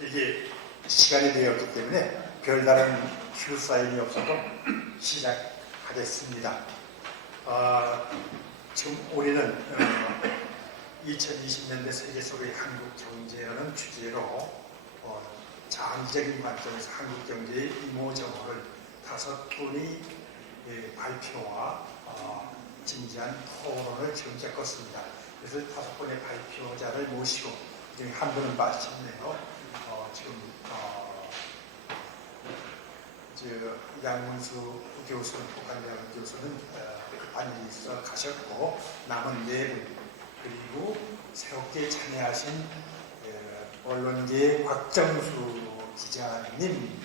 이게 시간이 되었기 때문에 별다른 휴 사인이 없어도 시작하겠습니다. 지금 올해는 2020년대 세계 속의 한국 경제라는 주제로 장기적인 관점에서 한국 경제의 이모저모를 5분이 발표와 진지한 토론을 지금 겪었습니다. 그래서 5분의 발표자를 모시고 한 분은 빠지셨네요. 지금 양문수 교수는 북한대학 교수는 급한 일이 가셨고 남은 4분 그리고 새롭게 참여하신 언론계 곽정수 기자님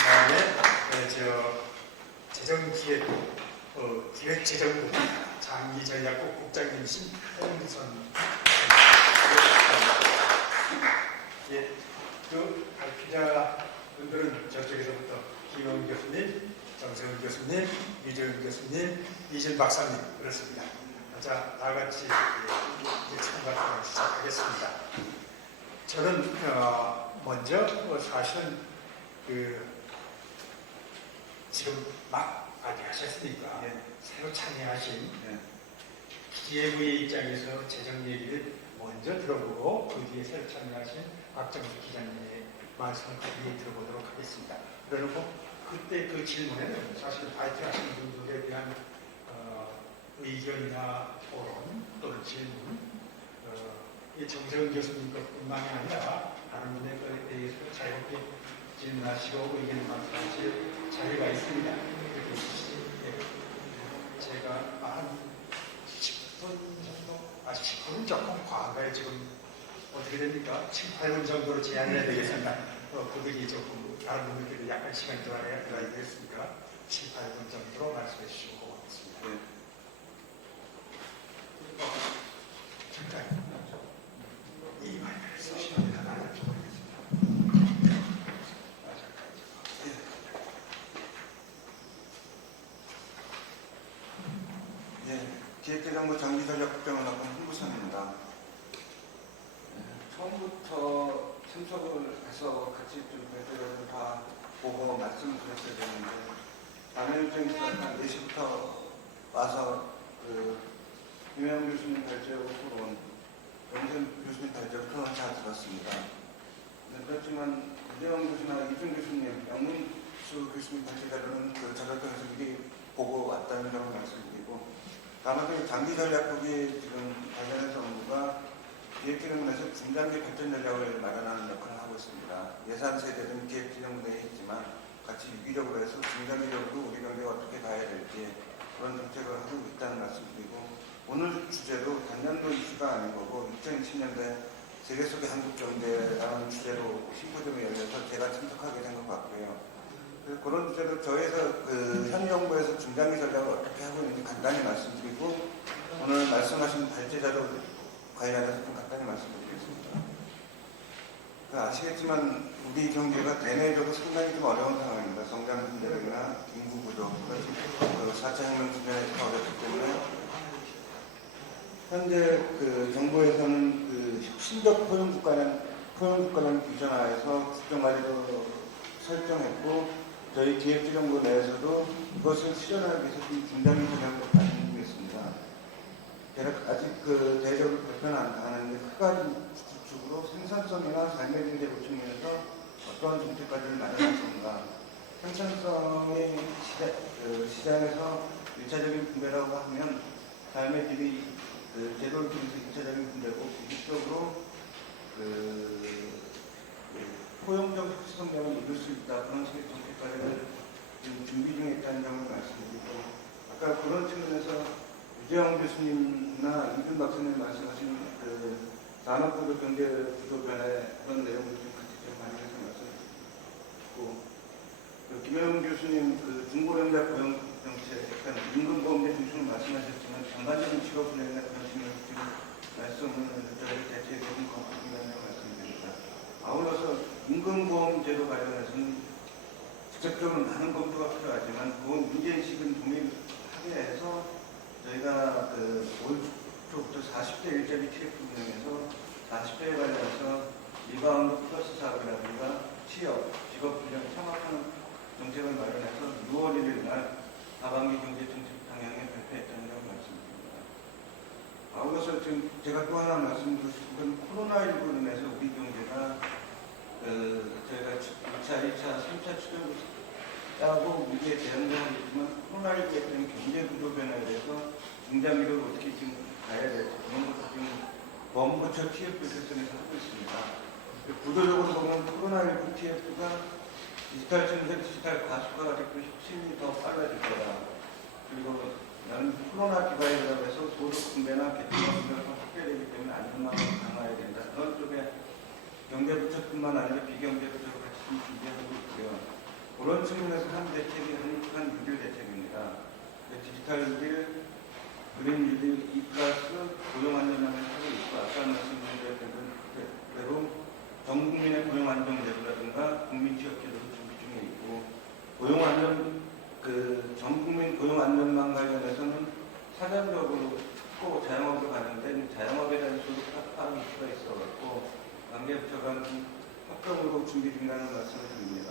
그다음에 재정기획부 기획재정부 장기전략국 국장님이신 홍선 그 발표자분들은 저쪽에서부터 김영 교수님, 정세훈 교수님, 이재훈 교수님, 이준 박사님 그렇습니다. 자, 다같이 참가를 시작하겠습니다. 저는 먼저 사실은 지금 막 발표하셨으니까 새로 참여하신 기재부의 입장에서 재정 얘기를 먼저 들어보고 그 뒤에 새로 참여하신 박정수 기자님의 말씀을 뒤에 들어보도록 하겠습니다. 그리고 그때 그 질문에는 사실 발표하신 분들에 대한 의견이나 토론 또는 질문 정세훈 교수님 것뿐만이 아니라 다른 분에 대해서 자유롭게 질문하시고 의견을 말씀하실 자유가 있습니다. 이렇게 제가 한 10분 정도, 10분은 조금 과거에 지금 어떻게 됩니까? 7, 8분 정도로 제한해야 되겠습니다. 그들이 조금 다른 분들께도 약간 시간이 들어야 되겠습니까? 7, 8분 정도로 말씀해 주시고 고맙습니다. 잠깐 이 마이크를 쓰시면 나눠주고 있겠습니다. 기획재정부 장기전략국장을 맡은 홍부선입니다. 처음부터 참석을 해서 같이 좀 발표를 다 보고 말씀을 드렸어야 되는데 다른 일정에서 한 4시부터 와서 김혜영 교수님 발제하고 토론, 정세훈 교수님 발제하고 토론 잘 들었습니다. 그렇지만 김혜영 교수나 이준 교수님, 양문수 교수님 발제자료는 그 자료를 통해서 미리 보고 왔다는 점을 말씀드리고 다만 장기전략국이 지금 관련해서 업무가 기획재정부에서 중장기 발전 전략을 마련하는 역할을 하고 있습니다. 예산 세대는 기획재정부에 있지만 같이 유기적으로 해서 중장기적으로 우리 경제가 어떻게 가야 될지 그런 정책을 하고 있다는 말씀드리고 오늘 주제도 단년도 이슈가 아닌 거고 2020년대 세계 속의 한국 경제라는 주제로 심포지엄이 열려서 제가 참석하게 된 것 같고요. 그런 주제로 저에서 현 정부에서 중장기 전략을 어떻게 하고 있는지 간단히 말씀드리고 오늘 말씀하신 발제자료 관련해서 좀 간단히 말씀드리겠습니다. 아시겠지만 우리 경제가 대내적으로 상당히 좀 어려운 상황입니다. 성장 분야이나 인구 구조, 4차 혁명 주변에서 어렵기 때문에 현재 정부에서는 혁신적 포용국가라는 비전 하에서 국정관리도 설정했고 저희 기획재정부 내에서도 이것을 실현하기 위해서 중장기 전략을 가지고 있습니다. 아직 대적으로 발표는 안 하는데 크가진 구축으로 생산성이나 삶의 경제 보충면에서 어떠한 정책까지를 마련할 건가. 생산성이 시장에서 1차적인 분배라고 하면 삶의 질이 제도를 통해서 2차적인 분배고 기술적으로 포용적 혁신성장을 이룰 수 있다. 그런 식의 정책까지를 지금 준비 중에 있다는 점을 말씀드리고 아까 그런 측면에서 유재영 교수님이나 이준 박사님 말씀하신 산업구조 경제구조 변화의 그런 내용을 좀 같이 좀 반영해서 말씀드리고 김혜영 교수님 중고령자 고용정책 약간 임금보험제 중심으로 말씀하셨지만 전반적인 직업훈련이나 그런 측면에서 지금 말씀을 저희 대책에 좀 검토 중이라는 말씀드립니다. 아울러서 임금보험제도 관련해서는 직접적으로 많은 검토가 필요하지만 보험 문제인식은 동일하게 해서 저희가 올 초부터 40대 일자리 TF 운영에는 사업이라든가 취업, 직업균형 창업하는 정책을 마련해서 6월 1일 날 하반기 경제정책 방향에 발표했다는 말씀드립니다. 아울러서 지금 제가 또 하나 말씀드리고 싶은 건 코로나19로 인해서 우리 경제가 저희가 2차, 2차, 3차 추경을 짜고 위기에 대응을 하겠지만 코로나19에 대한 경제 구조 변화에 대해서 중장기로 어떻게 지금 가야 될지 그런 것도 지금 범거쳐 TF 세션에서 하고 있습니다. 구조적으로 보면 코로나19 TF가 디지털 전쟁, 디지털 가속화가 되고 힘이 더 빨라질 거다. 그리고 나는 코로나 기반이라고 해서 소득 분배나 계층 분배가 확대되기 때문에 안전망을 강화해야 된다. 그런 쪽에 경제부처뿐만 아니라 비경제부처로 같이 준비하고 있고요. 그런 측면에서 한 대책이 한 뉴딜 대책입니다. 디지털 뉴딜, 그린 뉴딜, E 플러스 고용 안전망을 하고 있고 아까 말씀드린 대로 전 국민의 고용 안정 제도라든가 국민 취업 제도를 준비 중에 있고 전 국민 고용 안전망 관련해서는 사전적으로 꼭 자영업으로 가는데 자영업에 대한 소득 파악 이슈가 있어갖고 관계부처가 합동으로 준비 중이라는 말씀을 드립니다.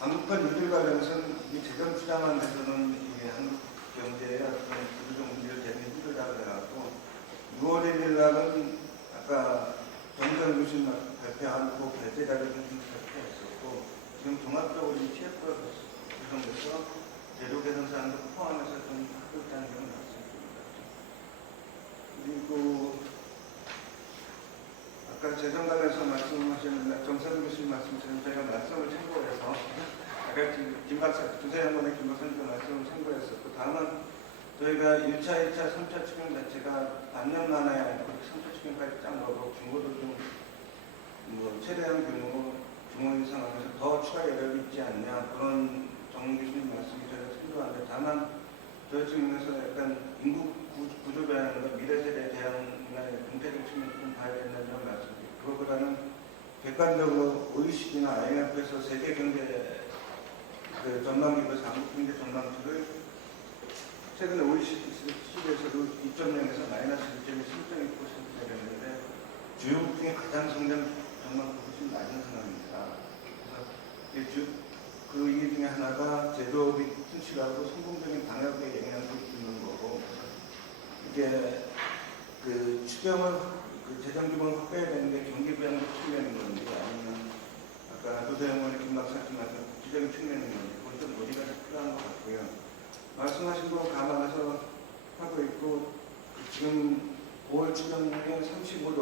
한국판 뉴딜 관련해서는 이 재정 투자만해서는 한국 경제에 어떤 구조적 문제를 대응이 힘들다고 해갖고 6월 1일 날은 아까 정전 교신 발표하고 발제 자료를 좀 발표했었고 지금 종합적으로 이 TF가 구성돼서 제도 개선 사항도 포함해서 좀 하고 있다는 점 말씀드립니다. 그리고 아까 재정 관련해서 말씀하셨는데 정선 교수님 말씀처럼 저희가 말씀을 참고해서 아까 김 박사 두세 양반의 김 박사님도 말씀을 참고했었고 다음은 저희가 1차, 2차, 3차 추경 자체가 반년 만에 3차 추경까지 짠 거고 규모도 좀 최대한 규모 규모인 상황에서 더 추가 여력이 있지 않냐 그런 정 교수님 말씀이 저희가 참조하는데 다만 저희 측면에서 약간 인구 구조 변화나 미래 세대 대응이나 공태적 측면을 좀 봐야 된다는 점 말씀드리고 그거보다는 객관적으로 OECD나 IMF에서 세계 경제 전망기에서 한국 경제 전망치를 최근에 OECD에서도 2.0에서 마이너스 1.2% 내렸는데 주요국 중에 가장 성장 전망폭이 좀 낮은 상황입니다. 그래서 이 중에 하나가 제조업이 충실하고 성공적인 방역에 영향을 주는 거고 이게 추경을 재정 기반을 확대해야 되는데 경기 부양도 측면인 건지 아니면 아까 노사영원의 김 박사님 말씀 국제적인 측면인 건지 그건 좀 논의가 필요한 것 같고요. 말씀하신 거 감안해서 하고 있고 지금 5월 추경에 35도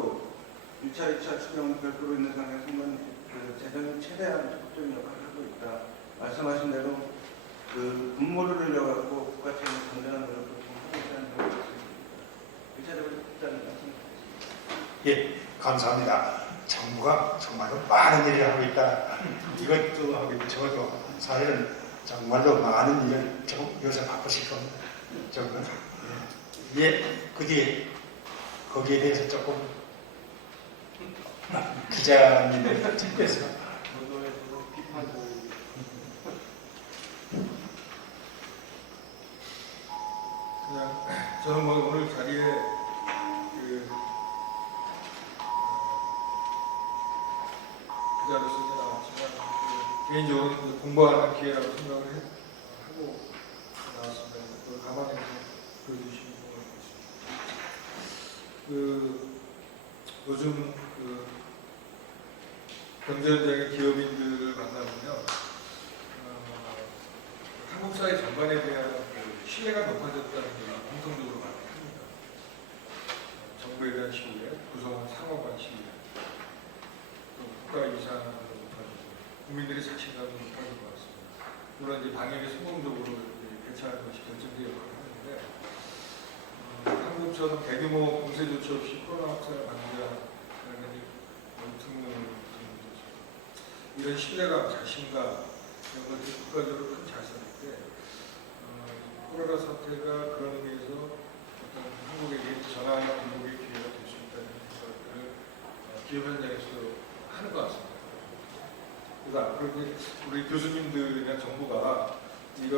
1차, 2차 추경을 별도로 있는 상황에서만 재정이 최대한 적극적인 역할을 하고 있다. 말씀하신 대로 분모를 늘려갖고 국가채무 건전한 노력을 좀 하고 있다는 점을 말씀드립니다. 1차적으로 일단 말씀드리겠습니다. 예, 감사합니다. 정부가 정말로 많은 일을 하고 있다. 이것도 하고 있고 저것도 사실은 정말로 많은 일을 요새 바쁘실 겁니다. 정말. 예, 그 뒤에 거기에 대해서 조금 기자님들 측에서 그냥 저는 오늘 자리에 기자로서 나왔지만 개인적으로 공부하는 기회라고 생각을 하고 나왔습니다. 그걸 감안해서 보여주시면 고맙겠습니다. 요즘 경제현장의 기업인들을 만나보면 한국 사회 전반에 대한 신뢰가 높아졌다는 게 공통적으로 말합니다. 정부에 대한 신뢰, 구성원 상호간 신뢰, 또 국가 이상도 높아지고 국민들의 자신감도 높아진 것 같습니다. 물론 이제 방역에 성공적으로 개최하는 것이 결정적인 역할을 하는데 한국처럼 대규모 공세 조치 없이 코로나 확산을 방지하는 이런 신뢰감, 자신감 이런 것들이 국가적으로 큰 자산인데 코로나 사태가 그런 의미에서 어떤 한국에게 전환의 행복의 기회가 될 수 있다는 생각을 기업 현장에서 하는 것 같습니다. 그래서 앞으로 우리 교수님들이나 정부가 이런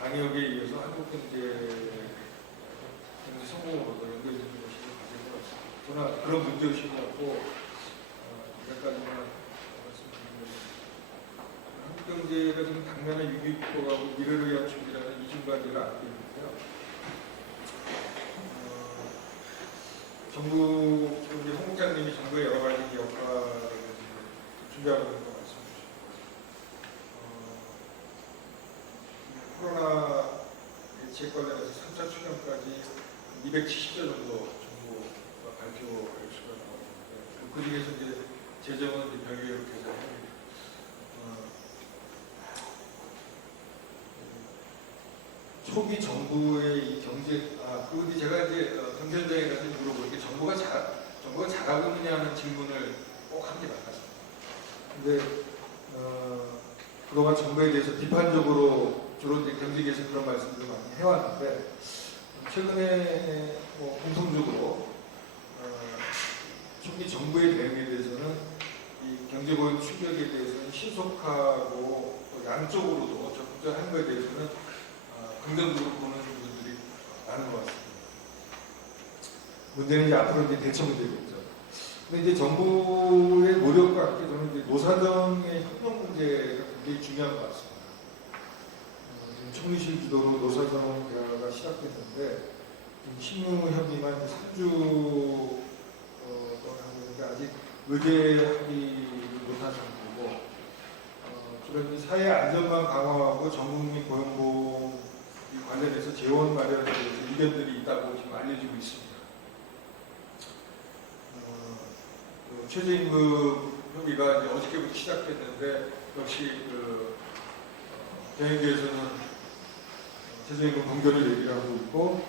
방역에 의해서 한국 경제 성공으로도 연결되는 것이 과제인 것 같습니다. 그러나 그런 문제의식이 없고 몇 가지만 말씀드리면 한국 경제가 지금 당면의 위기 극복하고 미래를 위한 준비라는 이중관계를 안고 있는데요. 정부, 우리 홍 국장님이 정부의 여러 가지 역할을 준비하고 있는 거 말씀 주시고 코로나 대책 관련해서 3차 추경까지 270조 정도 정부가 발표할 수가 나오는데 그 중에서 이제 재정은 이제 별개로 계산합니다. 초기 정부의 이 경제, 그런데 제가 이제 경제현장에 가서 물어보니까 정부가 잘하고 있느냐는 질문을 꼭 합니다. 근데 그동안 정부에 대해서 비판적으로 주로 이제 경제계에서 그런 말씀들을 많이 해왔는데 최근에 공통적으로 초기 정부의 대응에 대해서는 이 경제 고용 충격에 대해서는 신속하고 양쪽으로도 적극적한 것에 대해서는 긍정적으로 보는 분들이 많은 것 같습니다. 문제는 이제 앞으로 이제 대처 문제겠죠. 근데 이제 정부의 노력과 함께 저는 이제 노사정의 협력 문제가 굉장히 중요한 것 같습니다. 지금 총리실 주도로 노사정 대화가 시작됐는데 신무협의만 3주 하고 있는데 아직 의제 합의를 못한 상태고 그런 사회 안전망 강화하고 전국민 고용보험 관련해서 재원 마련에 대해서 의견들이 있다고 지금 알려지고 있습니다. 최저임금 협의가 이제 어저께부터 시작됐는데 역시 경영계에서는 최저임금 공개를 얘기를 하고 있고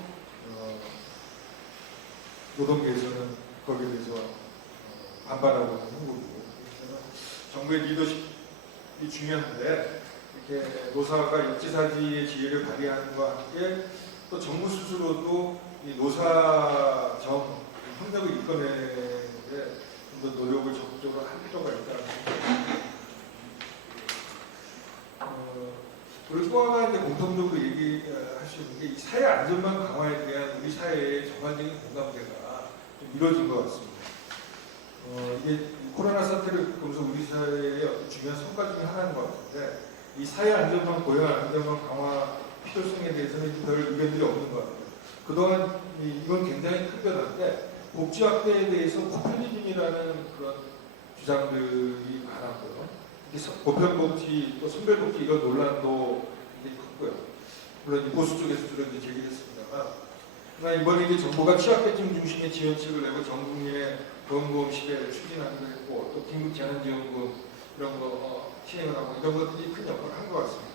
노동계에서는 거기에 대해서 반발하고 있는 형국이고 정부의 리더십이 중요한데 이렇게 노사가 일지사지의 지혜를 발휘하는 것과 함께 또 정부 스스로도 이 노사정 협력을 이끌어내는데 좀 더 노력을 적극적으로 할 필요가 있다는 생각입니다. 그리고 또 하나 이제 공통적으로 얘기할 수 있는 게 이 사회 안전망 강화에 대한 우리 사회의 전반적인 공감대가 좀 이루어진 것 같습니다. 이게 코로나 사태를 보면서 우리 사회의 어떤 중요한 성과 중에 하나인 것 같은데 이 사회 안전망, 고용 안전망 강화 필요성에 대해서는 별 의견들이 없는 것 같아요. 그동안 이건 굉장히 큰 변화인데 복지 확대에 대해서 포퓰리즘이라는 그런 주장들이 많았고요. 보편복지, 또 선별복지 이런 논란도 굉장히 컸고요. 물론 보수 쪽에서 주로 이제 제기했습니다만, 그러나 이번에 이제 정부가 취약계층 중심의 지원책을 내고 전 국민의 건강보험 시대를 추진하기도 했고, 또 긴급 재난지원금 이런 거 시행을 하고 이런 것들이 큰 역할을 한 것 같습니다.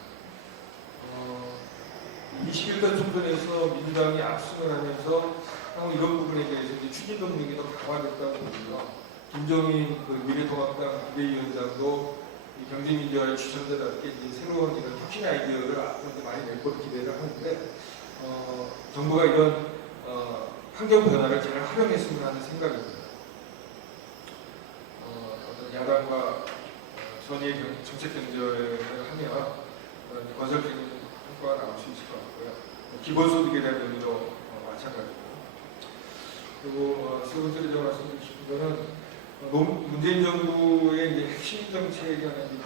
21대 총선에서 민주당이 압승을 하면서 향후 이런 부분에 대해서 이제 추진 동력이 더 강화됐다고 보고요. 김종인 미래통합당 비대위원장도 경제민주화의 주천자답게 새로운 이런 혁신 아이디어를 앞으로 많이 낼 것으로 기대를 하는데 정부가 이런 환경 변화를 잘 활용했으면 하는 생각입니다. 어떤 야당과 선의의 정책 경제를 하면 건설적인 효과가 나올 수 있을 것 같고요. 기본소득에 대한 의미도 마찬가지고. 그리고 세 번째로 제가 말씀드리고 싶은 거는 문재인 정부의 이제 핵심 정책이 하는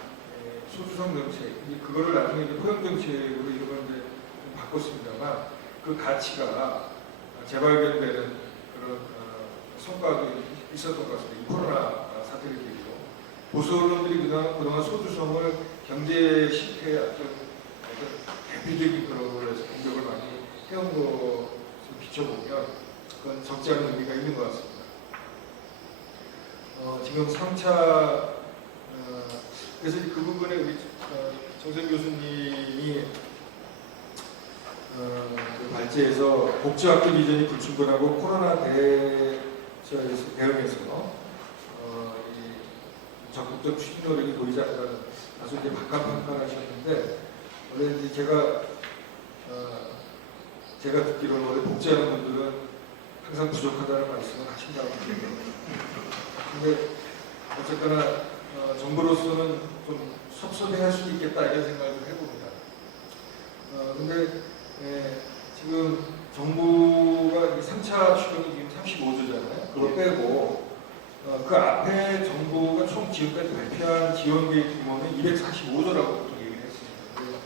소주성 정책, 그거를 나중에 이제 포용 정책으로 이름을 이제 바꿨습니다만 그 가치가 재발견되는 그런 성과도 있었던 것 같습니다. 이 코로나 사태를 계기로 보수 언론들이 그동안 소주성을 경제 실패의 어떤 대표적인 그런 걸로 해서 공격을 많이 해온 것을 비춰보면 그건 적지 않은 의미가 있는 것 같습니다. 지금 3차 그래서 그 부분에 우리 정선 교수님이 그 발제에서 복지학교 비전이 불충분하고 코로나 대응에서 이 적극적 추진 노력이 보이지 않는다는 다소 이제 박감평가를 하셨는데 원래 이제 제가 듣기로는 원래 복지하는 분들은 항상 부족하다는 말씀을 하신다고 합니다. 근데 어쨌거나 정부로서는 좀 섭섭해할 수도 있겠다 이런 생각을 좀 해봅니다. 근데 지금 정부가 이 3차 추경이 지금 35조잖아요. 그거 빼고 그 앞에 정부가 총 지금까지 발표한 지원 계획 규모는 245조라고 보통 얘기를 했습니다.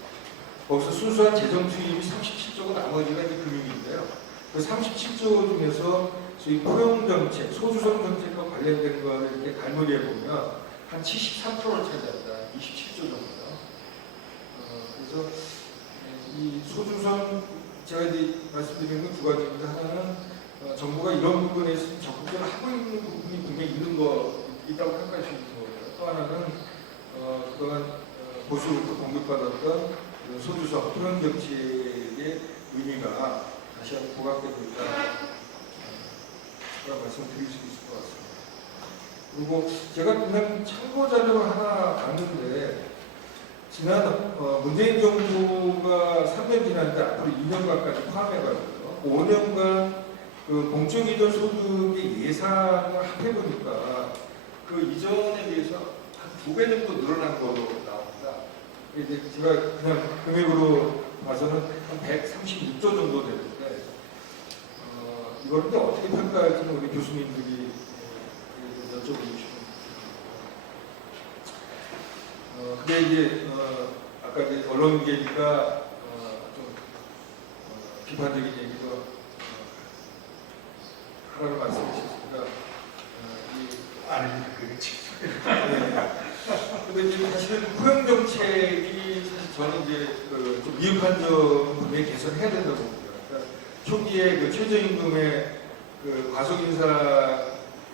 거기서 순수한 재정 투입이 37조고 나머지가 이제 금융인데요. 그 37조 중에서 소위 포용 정책, 소주성 정책과 관련된 거를 이렇게 갈무리해 보면 한 73%를 차지한다. 27조 정도요. 그래서 이 소주성 제가 이제 말씀드린 건 두 가지입니다. 하나는 정부가 이런 부분에 서 적극적으로 하고 있는 부분이 분명히 있는 거 있다고 평가할 수 있는 거예요. 또 하나는 그동안 보수로부터 공격받았던 소주성 포용 정책의 의미가 다시 한번 부각되고 있다. 그런 말씀을 드릴 수 있을 것 같습니다. 그리고 제가 그냥 참고 자료를 하나 봤는데 지난 문재인 정부가 3년 지났는데 앞으로 2년간까지 포함해가지고 5년간 그 공적이던 소득의 예산을 합해보니까 그 이전에 비해서 한 2배 정도 늘어난 걸로 나옵니다. 이제 제가 그냥 금액으로 봐서는 한 136조 정도 되는데 이거를 이제 어떻게 평가할지는 우리 교수님들이 여쭤보고 싶습니다. 근데 이제 아까 이제 언론계니까 좀 비판적인 얘기도 하라고 말씀하셨습니다. 아닙니다. 그게 직접. 근데 이제 사실은 포용 정책이 사실 저는 이제 좀 미흡한 점을 분명히 개선해야 된다고 봅니다. 그러니까 초기에 그 최저임금의 그 과속 인사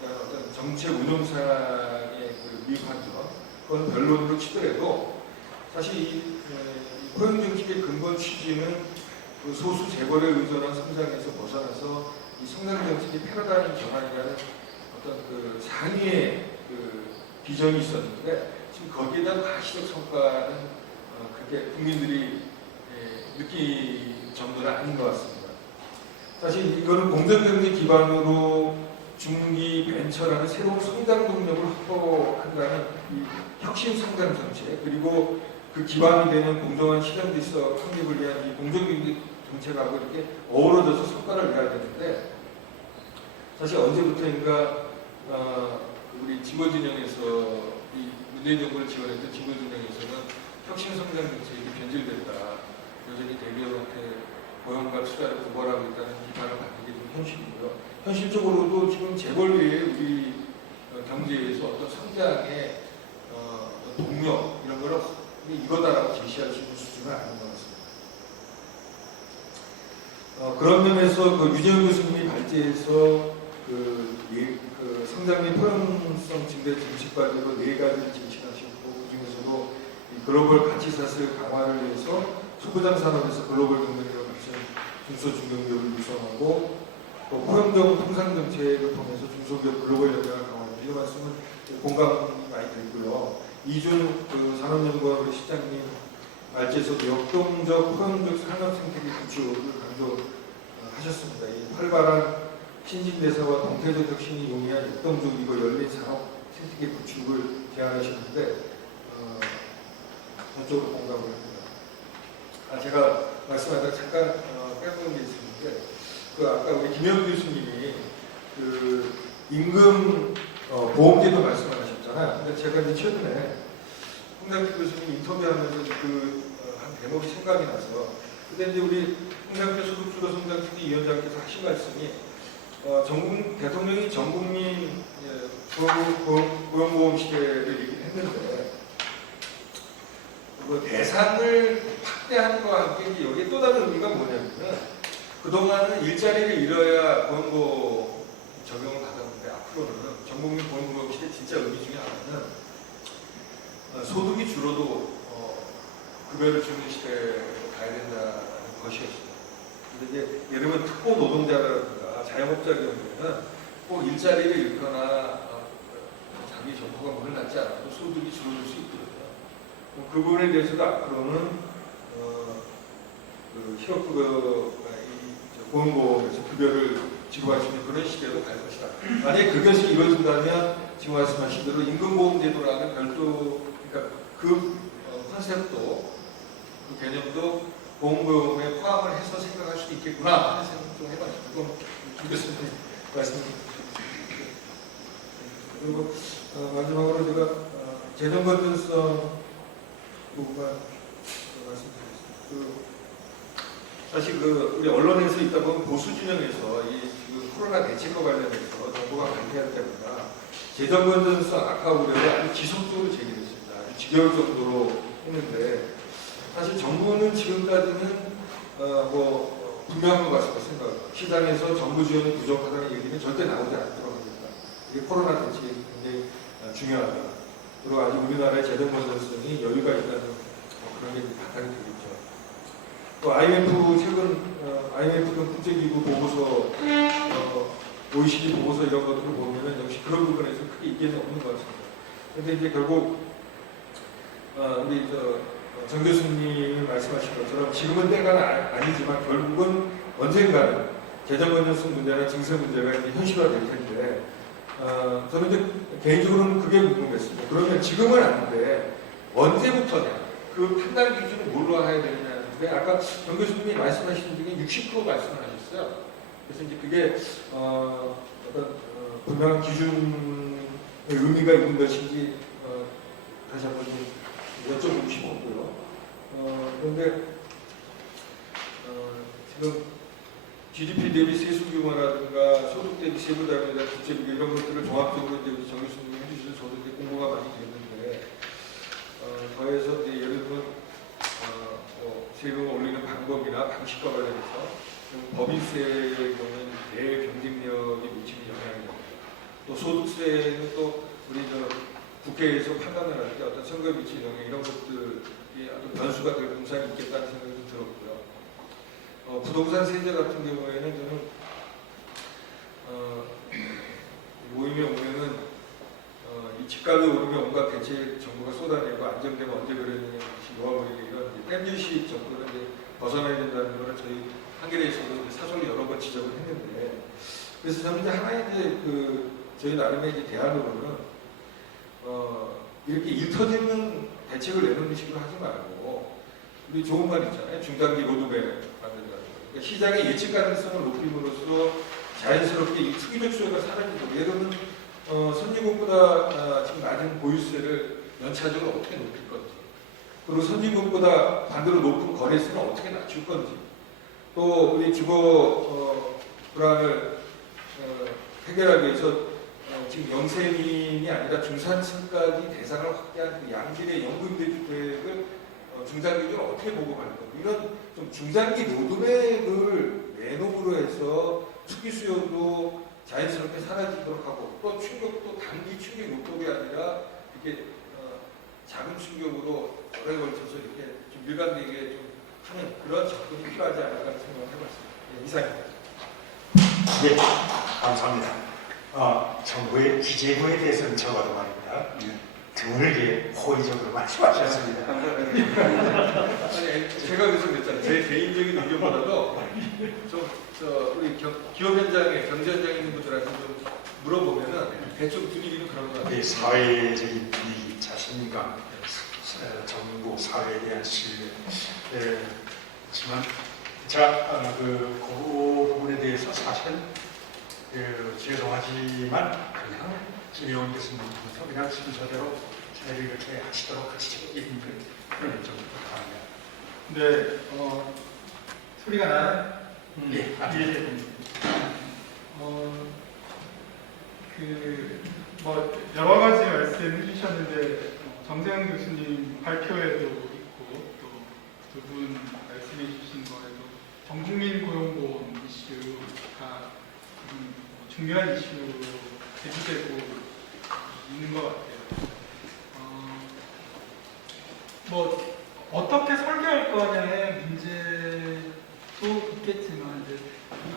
어떤 정책 운용상의 그 미흡한 점, 그건 변론으로 치더라도 사실 이 포용 정책의 근본 취지는 그 소수 재벌에 의존한 성장에서 벗어나서 이 성장 정책의 패러다임 전환이라는 어떤 그 상위의 그 비전이 있었는데 지금 거기에 대한 가시적 성과는 그렇게 국민들이 느낄 정도는 아닌 것 같습니다. 사실 이거는 공정경제 기반으로 중기 벤처라는 새로운 성장 동력을 확보한다는 이 혁신 성장 정책, 그리고 그 기반이 되는 공정한 실현 질서 확립을 위한 이 공정경제 정책하고 이렇게 어우러져서 성과를 내야 되는데 사실 언제부터인가 우리 진보진영에서 이 문재인 정부를 지원했던 진보진영에서는 혁신 성장 정책이 변질됐다, 여전히 대기업한테 고용과 투자를 고발하고 있다는 비판을 받는 게 좀 현실이고요. 현실적으로도 지금 재벌 외에 우리 경제에서 어떤 성장의 어떤 동력 이런 거를 이거다라고 제시할 수 있는 수준은 아닌 것 같습니다. 그런 면에서 그 유재현 교수님이 발제해서 그 성장 및 포용성 증대 정책 과제로 4가지를 제시하셨고 그 중에서도 이 글로벌 가치사슬 강화를 위해서 소부장 산업에서 글로벌 경쟁력을 갖춘 중소중견기업을 육성하고 또 포용적 통상 정책을 통해서 중소기업 글로벌 역량을 강화하는 이런 말씀은 공감이 많이 되고요. 이준 그 산업연구원 우리 실장님 발제에서도 역동적 포용적 산업 생태계 구축을 강조하셨습니다. 이 활발한 신진대사와 동태적 혁신이 용이한 역동적이고 열린 산업 생태계 구축을 제안하셨는데 전적으로 공감을 합니다. 제가 말씀하다가 잠깐 빼먹은 게 있었는데 그 아까 우리 김영 교수님이 그 임금 보험제도 말씀을 하셨잖아요. 근데 제가 이제 최근에 홍남기 교수님 인터뷰하면서 한 대목이 생각이 나서 근데 이제 우리 홍남기 소득주도 성장특위 위원장께서 하신 말씀이 대통령이 전국민 고용보험 시대를 얘기를 했는데 그 대상을 확대하는 것과 함께 이제 여기에 또 다른 의미가 뭐냐면 그동안은 일자리를 잃어야 고용보험 적용을 받았는데 앞으로는 전국민 고용보험 시대 진짜 의미 중에 하나는 소득이 줄어도 급여를 주는 시대로 가야 된다는 것이었습니다. 근데 이제 예를 들면 특고 노동자라든가 자영업자 경우에는 꼭 일자리를 잃거나 자기 점포가 문을 닫지 않아도 소득이 줄어들 수 있거든요. 그 부분에 대해서도 앞으로는 그 실업급여가 고용보험에서 급여를 지급할 수 있는 그런 시대로 갈 것이다. 만약에 그것이 이루어진다면 지금 말씀하신 대로 임금보험제도라는 별도, 그러니까 그 컨셉도, 그 개념도 보험보험에 포함을 해서 생각할 수도 있겠구나 하는 생각 좀 해봤습니다. 그럼 김 교수님 말씀해 주시죠. 그리고 마지막으로 제가 재정 건전성 부분만 말씀드리겠습니다. 사실 우리 언론에서 있다 보면 보수 진영에서 이 코로나 대책과 관련해서 정부가 발표할 때마다 재정 건전성 악화 우려가 아주 지속적으로 제기됐습니다. 아주 지겨울 정도로 했는데 사실 정부는 지금까지는 분명한 것 같습니다. 생각합니다. 시장에서 정부 지원이 부족하다는 얘기는 절대 나오지 않도록 합니다. 이게 코로나 대책이 굉장히 중요하다. 그리고 아직 우리나라의 재정 건전성이 여유가 있다는 그런 게 바탕이 되겠죠. 또 IMF 등 국제기구 보고서, OECD 보고서 이런 것들을 보면은 역시 그런 부분에서 크게意見이 없는 것 같습니다. 그런데 이제 결국 우리 정 교수님이 말씀하신 것처럼 지금은 때가 아니지만 결국은 언젠가는 재정 건전성 문제나 증세 문제가 이제 현실화될 텐데 저는 이제 개인적으로는 그게 궁금했습니다. 그러면 지금은 아닌데 언제부터냐 그 판단 기준을 뭘로 해야 되느냐인데 아까 정 교수님이 말씀하신 중에 60% 말씀을 하셨어요. 그래서 이제 그게 어떤 분명한 기준의 의미가 있는 것인지 다시 한번 좀 여쭤보고 싶었고요. 그런데 지금 GDP 대비 세수 규모라든가 소득 대비 세부 부담이나 국제 비교 이런 것들을 종합적으로 이제 우리 정 교수님이 해주셔서 저도 이제 공부가 많이 됐는데 더해서 이제 예를 들면 세금을 올리는 방법이나 방식과 관련해서 법인세의 경우에는 대경쟁력이 미치는 영향입니다. 또 소득세는 또 우리 국회에서 판단을 할 때 어떤 선거에 미치는 영향 이런 것들이 아주 변수가 될 공산이 있겠다는 생각이 좀 들었고요. 부동산 세제 같은 경우에는 저는 모임에 오면은 이 집값이 오르면 온갖 대책 정부가 쏟아내고 안정되면 언제 그러느냐 놓아버리는 이런 땜질식 정도를 이제 벗어나야 된다는 것을 저희 한겨레에서도 사설 여러 번 지적을 했는데 그래서 저는 이제 하나의 이제 저희 나름의 이제 대안으로는 이렇게 일 터지는 대책을 내놓는 식으로 하지 말고 우리 좋은 말 있잖아요. 중단기 로드맵 만든다는 거. 그러니까 시장의 예측 가능성을 높임으로써 자연스럽게 이 투기적 수요가 사라지고 예를 들면 선진국보다 지금 낮은 보유세를 연차적으로 어떻게 높일 건지 그리고 선진국보다 반대로 높은 거래세는 어떻게 낮출 건지 또 우리 주거 불안을 해결하기 위해서 지금 영세민이 아니라 중산층까지 대상을 확대한 그 양질의 연구임대주택을 중장기적으로 어떻게 보고갈 건지 이런 좀 중장기 로드맵을 내놓음으로 해서 투기 수요도 자연스럽게 사라지도록 하고 또 충격도 단기 충격 요법이 아니라 이렇게 작은 충격으로 오래 걸쳐서 이렇게 좀 일관되게 좀 하는 그런 접근이 필요하지 않을까 생각을 해봤습니다. 네, 이상입니다. 네, 감사합니다. 정부의 기재부에 대해서는 적어도 말입니다. 드물게 호의적으로 말씀하셨습니다. 감사합니다. 아니, 제가 그래서 그랬잖아요. 제 개인적인 의견보다도 우리 기업 현장에 경제 현장에 있는 분들한테 좀 물어보면은 대충 분위기는 그런 것 같아요. 사회적인 분위기, 자신감, 정부, 사회에 대한 신뢰. 하지만 그 부분에 대해서 사실 죄송하지만 그냥 김영원 교수님부터 그냥 순서대로 자리를 이렇게 하시도록 하시죠. 그런 좀 부탁합니다. 네, 소리가 나요? 네, 여러 가지 말씀 해주셨는데 정세현 교수님 발표에도 있고 또 두 분 말씀해 주신 거에도 전국민 고용보험 이슈가 중요한 이슈로 대두되고 있는 것 같아요. 어떻게 설계할 거냐의 문제도 있겠지만 이제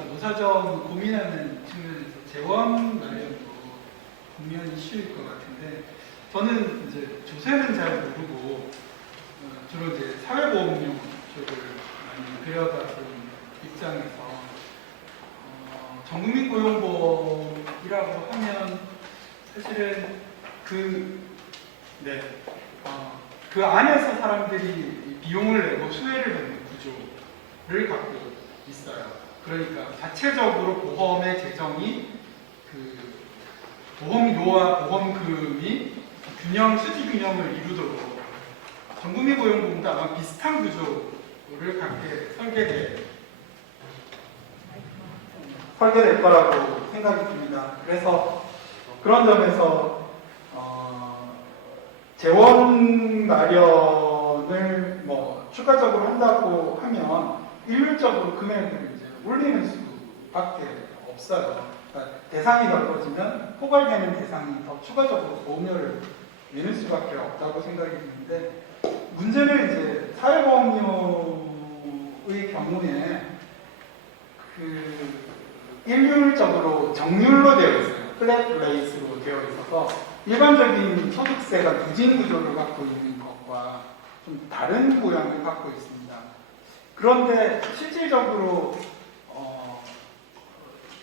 노사정 고민하는 측면에서 재원 마련도 분명히 이슈일 것 같은데 저는 이제 조세는 잘 모르고 주로 이제 사회보험료 쪽을 많이 들여다본 입장에서 전국민 고용보험이라고 하면 사실은 그 안에서 사람들이 비용을 내고 수혜를 받는 구조를 갖고 있어요. 그러니까 자체적으로 보험의 재정이 그 보험료와 보험금이 수지 균형을 이루도록 전국민 고용보험도 아마 비슷한 구조를 갖게 설계될 거라고 생각이 듭니다. 그래서 그런 점에서 재원 마련을 뭐 추가적으로 한다고 하면 일률적으로 금액을 이제 올리는 수밖에 없어요. 그러니까 대상이 넓어지면 포괄되는 대상이 더 추가적으로 보험료를 내는 수밖에 없다고 생각이 드는데, 문제는 이제 사회보험료의 경우에 그 일률적으로 정률로 되어 있어요. 플랫 레이스로 되어 있어서 일반적인 소득세가 누진 구조를 갖고 있는 것과 좀 다른 모양을 갖고 있습니다. 그런데 실질적으로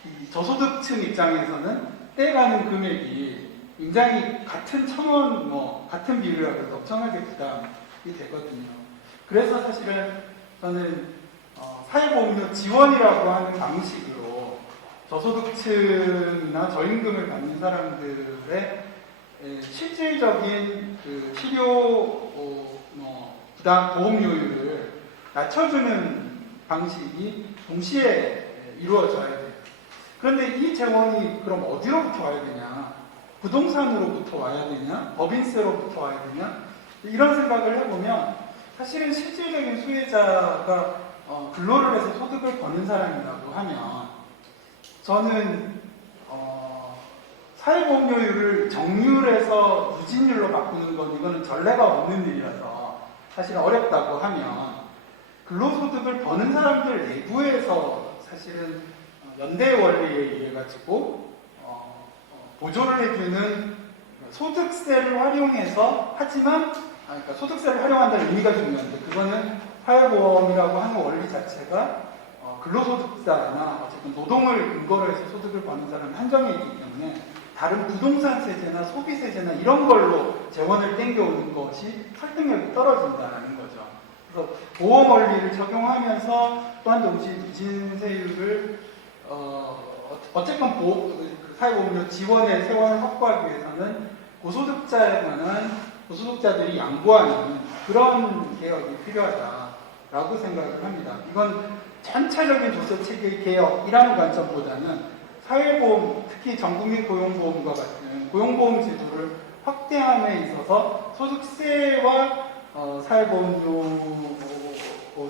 이 저소득층 입장에서는 떼가는 금액이 굉장히 같은 1,000원, 같은 비율이라도 엄청나게 부담이 되거든요. 그래서 사실은 저는 사회보험료 지원이라고 하는 방식으로 저소득층이나 저임금을 받는 사람들의 실질적인 그 치료 부담 보험료율을 낮춰주는 방식이 동시에 이루어져야 돼요. 그런데 이 재원이 그럼 어디로부터 와야 되냐? 부동산으로부터 와야 되냐? 법인세로부터 와야 되냐? 이런 생각을 해보면 사실은 실질적인 수혜자가 근로를 해서 소득을 버는 사람이라고 하면 저는 사회보험료율을 정률에서 누진율로 바꾸는 건 이거는 전례가 없는 일이라서 사실 어렵다고 하면 근로소득을 버는 사람들 내부에서 사실은 연대 원리에 의해 가지고 보조를 해주는 소득세를 활용해서 그러니까 소득세를 활용한다는 의미가 중요한데, 그거는 사회보험이라고 하는 원리 자체가 근로소득자나 어쨌든 노동을 근거로 해서 소득을 버는 사람이 한정해 있기 때문에 다른 부동산 세제나 소비 세제나 이런 걸로 재원을 땡겨오는 것이 설득력이 떨어진다는 거죠. 그래서 보험 원리를 적용하면서 또한 동시에 누진세율을 어쨌건 사회보험료 지원의 세원을 확보하기 위해서는 고소득자들이 양보하는 그런 개혁이 필요하다라고 생각을 합니다. 이건 전체적인 조세체계 개혁이라는 관점보다는 사회보험, 특히 전국민 고용보험과 같은 고용보험 제도를 확대함에 있어서 소득세와 사회보험료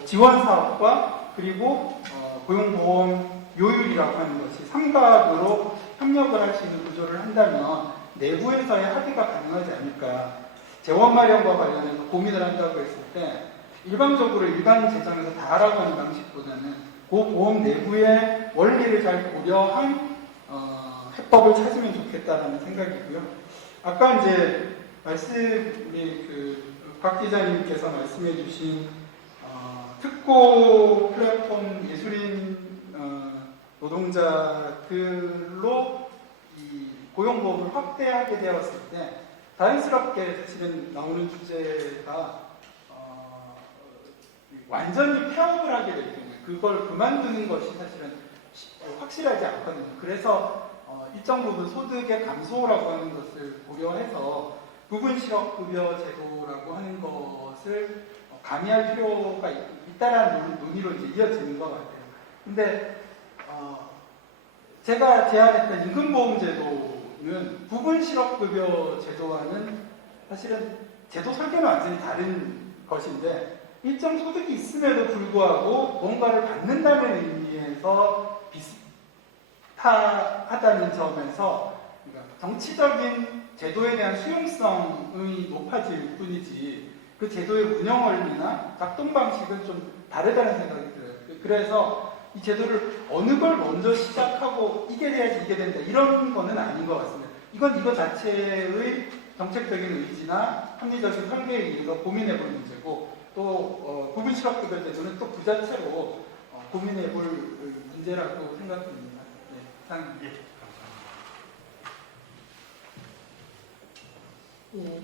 지원 사업과 그리고 고용보험 요율이라고 하는 것이 삼각으로 협력을 할 수 있는 구조를 한다면 내부에서의 합의가 가능하지 않을까. 재원 마련과 관련해서 고민을 한다고 했을 때 일반적으로 일반 재정에서 다 하라고 하는 방식보다는 그 보험 내부의 원리를 잘 고려한 해법을 찾으면 좋겠다라는 생각이고요. 아까 이제 박 기자님께서 말씀해주신 특고 플랫폼 예술인 노동자들로 이 고용보험을 확대하게 되었을 때 자연스럽게 사실은 나오는 주제가 완전히 폐업을 하게 될 경우에 그걸 그만두는 것이 사실은 확실하지 않거든요. 그래서 일정 부분 소득의 감소라고 하는 것을 고려해서 부분 실업급여 제도라고 하는 것을 가미할 필요가 있다라는 논의로 이제 이어지는 것 같아요. 근데 제가 제안했던 임금보험제도는 부분 실업급여 제도와는 사실은 제도 설계는 완전히 다른 것인데 일정 소득이 있음에도 불구하고 뭔가를 받는다는 의미에서 비슷하다는 점에서 그러니까 정치적인 제도에 대한 수용성이 높아질 뿐이지 그 제도의 운영 원리나 작동 방식은 좀 다르다는 생각이 들어요. 그래서 이 제도를 어느 걸 먼저 시작하고 이게 돼야지 이게 된다 이런 거는 아닌 것 같습니다. 이건 이거 자체의 정책적인 의지나 합리적인 설계에 의해서 고민해 볼 문제고 또 부분 실업급여 제도는 또 그 자체로 고민해 볼 문제라고 생각됩니다. 네, 감사합니다. 예,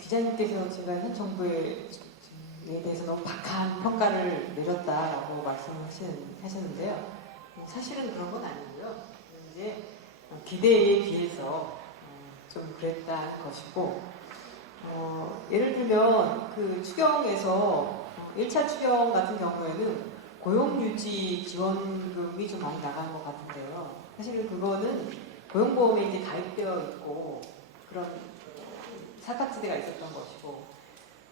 기자님께서 제가 현 정부에 대해서 너무 박한 평가를 내렸다라고 말씀하셨는데요. 사실은 그런 건 아니고요. 이제 기대에 비해서 좀 그랬다는 것이고, 예를 들면 그 추경에서 1차 추경 같은 경우에는 고용유지 지원금이 좀 많이 나간 것 같은데요. 사실은 그거는 고용보험에 이제 가입되어 있고 그런 사각지대가 있었던 것이고,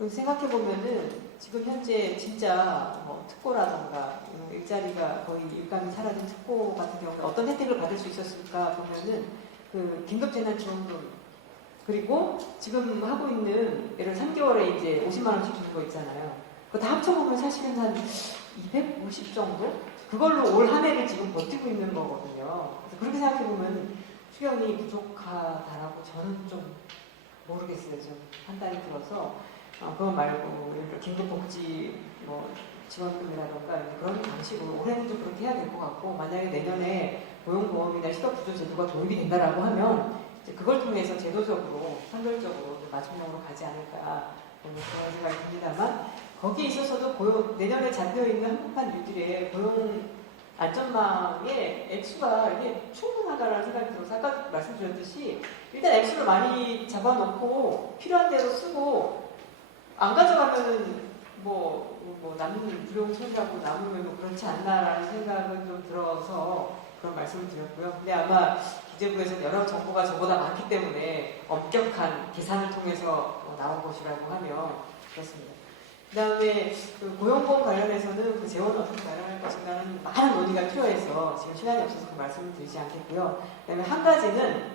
생각해 보면은 지금 현재 진짜 뭐 특고라던가 일자리가 거의 일감이 사라진 특고 같은 경우는 어떤 혜택을 받을 수 있었을까 보면은 그 긴급재난지원금, 그리고 지금 하고 있는 예를 3개월에 이제 50만 원씩 주는 거 있잖아요. 그거 다 합쳐보면 사실은 한 250 정도? 그걸로 올 한 해를 지금 버티고 있는 거거든요. 그래서 그렇게 생각해 보면 추경이 부족하다라고 저는 좀 모르겠어요. 좀 판단이 들어서 그거 말고 예를 들어 긴급복지 뭐 지원금이라던가 그런 방식으로 올해는 좀 그렇게 해야 될 것 같고, 만약에 내년에 고용보험이나 실업구조제도가 도입이 된다라고 하면 이제 그걸 통해서 제도적으로 선별적으로 맞춤형으로 가지 않을까 그런 생각이 듭니다만, 거기에 있어서도 내년에 잡혀있는 한국판 뉴딜의 고용 안전망의 액수가 이게 충분하다라는 생각이 들어서 아까 말씀드렸듯이 일단 액수를 많이 잡아놓고 필요한 대로 쓰고 안 가져가면은 뭐 남는 부용 처리하고 남으면 뭐 그렇지 않나라는 생각은 좀 들어서 그런 말씀을 드렸고요. 근데 아마 기재부에서는 여러 정보가 저보다 많기 때문에 엄격한 계산을 통해서 나온 것이라고 하면 그렇습니다. 그 다음에 그 고용보험 관련해서는 그 재원 어떻게 마련할 것인가는 많은 논의가 필요해서 지금 시간이 없어서 그 말씀을 드리지 않겠고요. 그 다음에 한 가지는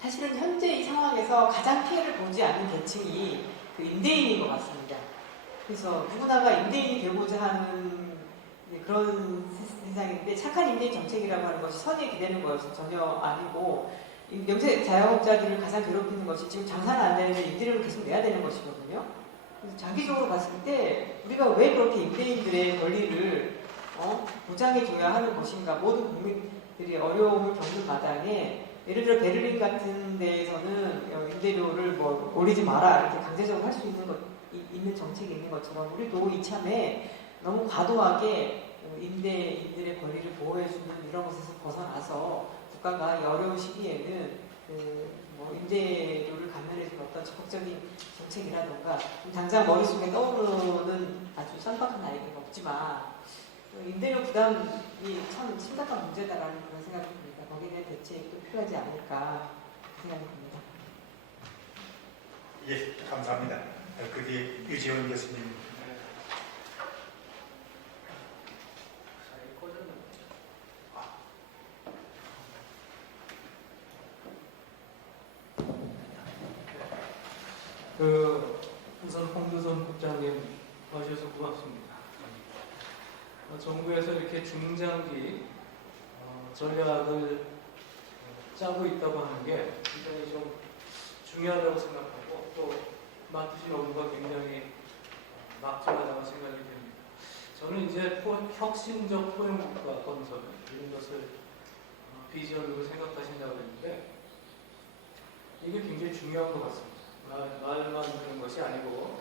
사실은 현재 이 상황에서 가장 피해를 보지 않는 계층이 그 임대인인 것 같습니다. 그래서 누구나가 임대인이 되고자 하는 그런 세상인데, 착한 임대인 정책이라고 하는 것이 선에 기대는 것은 전혀 아니고, 영세 자영업자들을 가장 괴롭히는 것이 지금 장사는 안 되는데 임대료를 계속 내야 되는 것이거든요. 그래서 장기적으로 봤을 때 우리가 왜 그렇게 임대인들의 권리를 보장해줘야 하는 것인가. 모든 국민들이 어려움을 겪는 마당에 예를 들어 베를린 같은 데에서는 임대료를 뭐 올리지 마라 이렇게 강제적으로 할 수 있는 정책이 있는 것처럼, 우리도 이참에 너무 과도하게 임대인들의 권리를 보호해주는 이런 것에서 벗어나서 국가가 이 어려운 시기에는 뭐 임대료를 감면해주는 어떤 적극적인 정책이라던가, 당장 머릿속에 떠오르는 아주 쌈박한 아이디어가 없지만 임대료 부담이 참 심각한 문제다라는 그런 생각이 듭니다. 거기에 대한 대책도 필요하지 않을까 생각이 듭니다. 예, 감사합니다. 그게 유지원 교수님. 우선 홍두선 국장님 와주셔서 고맙습니다. 정부에서 이렇게 중장기 전략을 짜고 있다고 하는 게 굉장히 좀 중요하다고 생각하고, 또 맡으신 업무가 굉장히 막중하다고 생각이 됩니다. 저는 이제 혁신적 포용국가 건설 이런 것을 비전으로 생각하신다고 했는데, 이게 굉장히 중요한 것 같습니다. 말만 그런 것이 아니고,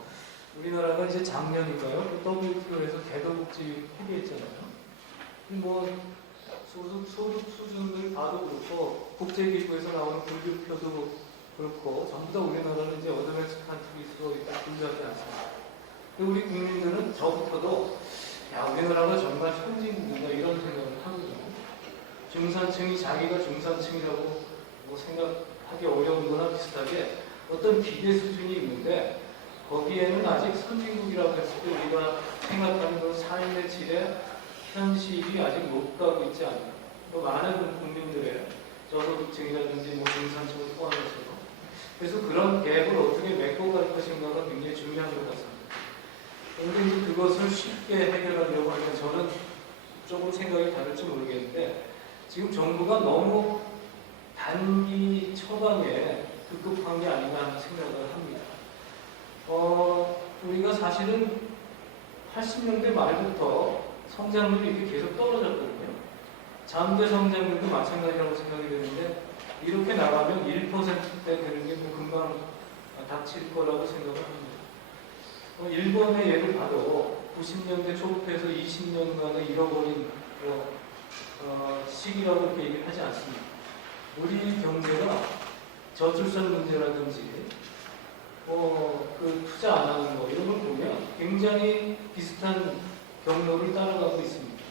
우리나라가 이제 작년인가요? WTO에서 개도국지 회의했잖아요. 뭐 소득 수준을 봐도 그렇고, 국제기구에서 나오는 불교표도 그렇고, 전부 다 우리나라는 이제 어드밴스 컨트리스로 딱 분류하지 않습니다. 근데 우리 국민들은 저부터도 우리나라가 정말 선진국인가 이런 생각을 하거든요. 중산층이 자기가 중산층이라고 뭐 생각하기 어려운 거나 비슷하게 어떤 기대 수준이 있는데, 거기에는 아직 선진국이라고 했을 때 우리가 생각하는 그 삶의 질의 현실이 아직 못 가고 있지 않아요. 또 많은 국민들의 저소득층이라든지 뭐 중산층을 포함해서. 그래서 그런 갭을 어떻게 메꿔갈 것인가가 굉장히 중요한 것 같습니다. 그런데 이제 그것을 쉽게 해결하려고 하면 저는 조금 생각이 다를지 모르겠는데, 지금 정부가 너무 단기 처방에 급급한 게 아닌가 하는 생각을 합니다. 우리가 사실은 80년대 말부터 성장률이 이렇게 계속 떨어졌거든요. 잠재 성장률도 마찬가지라고 생각이 되는데, 이렇게 나가면 1%대 되는 게 뭐 금방 닥칠 거라고 생각을 합니다. 일본의 예를 봐도 90년대 초부터해서 20년간의 잃어버린 시기라고 이렇게 얘기를 하지 않습니다. 우리 경제가 저출산 문제라든지 그 투자 안 하는 거 이런 걸 보면 굉장히 비슷한 경로를 따라가고 있습니다.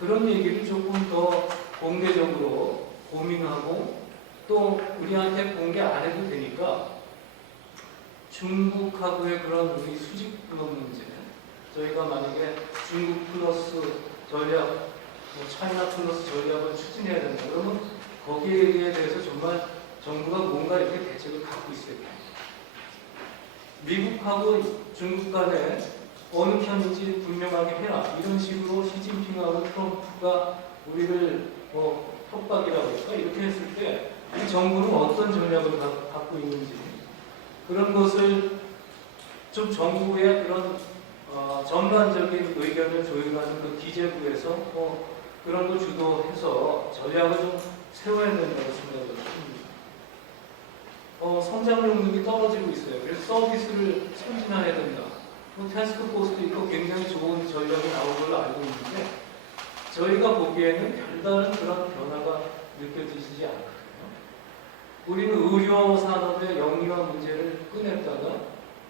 그런 얘기를 조금 더 공개적으로 고민하고 또 우리한테 공개 안 해도 되니까 중국하고의 그런 우리 수직 분업 문제, 저희가 만약에 중국 플러스 전략, 차이나 플러스 전략을 추진해야 된다 그러면 거기에 대해서 정말 정부가 뭔가 이렇게 대책을 갖고 있어야 돼요. 미국하고 중국 간에 어느 편인지 분명하게 해라. 이런 식으로 시진핑하고 트럼프가 우리를 협박이라고 할까? 이렇게 했을 때 이 정부는 어떤 전략을 갖고 있는지 그런 것을 좀 정부의 그런 전반적인 의견을 조율하는 그 기재부에서 그런 걸 주도해서 전략을 좀 세워야 된다고 생각을 합니다. 성장 능력이 떨어지고 있어요. 그래서 서비스를 선진화해야 된다. 태스크 포스도 있고 굉장히 좋은 전략이 나온 걸로 알고 있는데 저희가 보기에는 별다른 그런 변화가 느껴지지 않거든요. 우리는 의료 산업의 영리화 문제를 꺼냈다가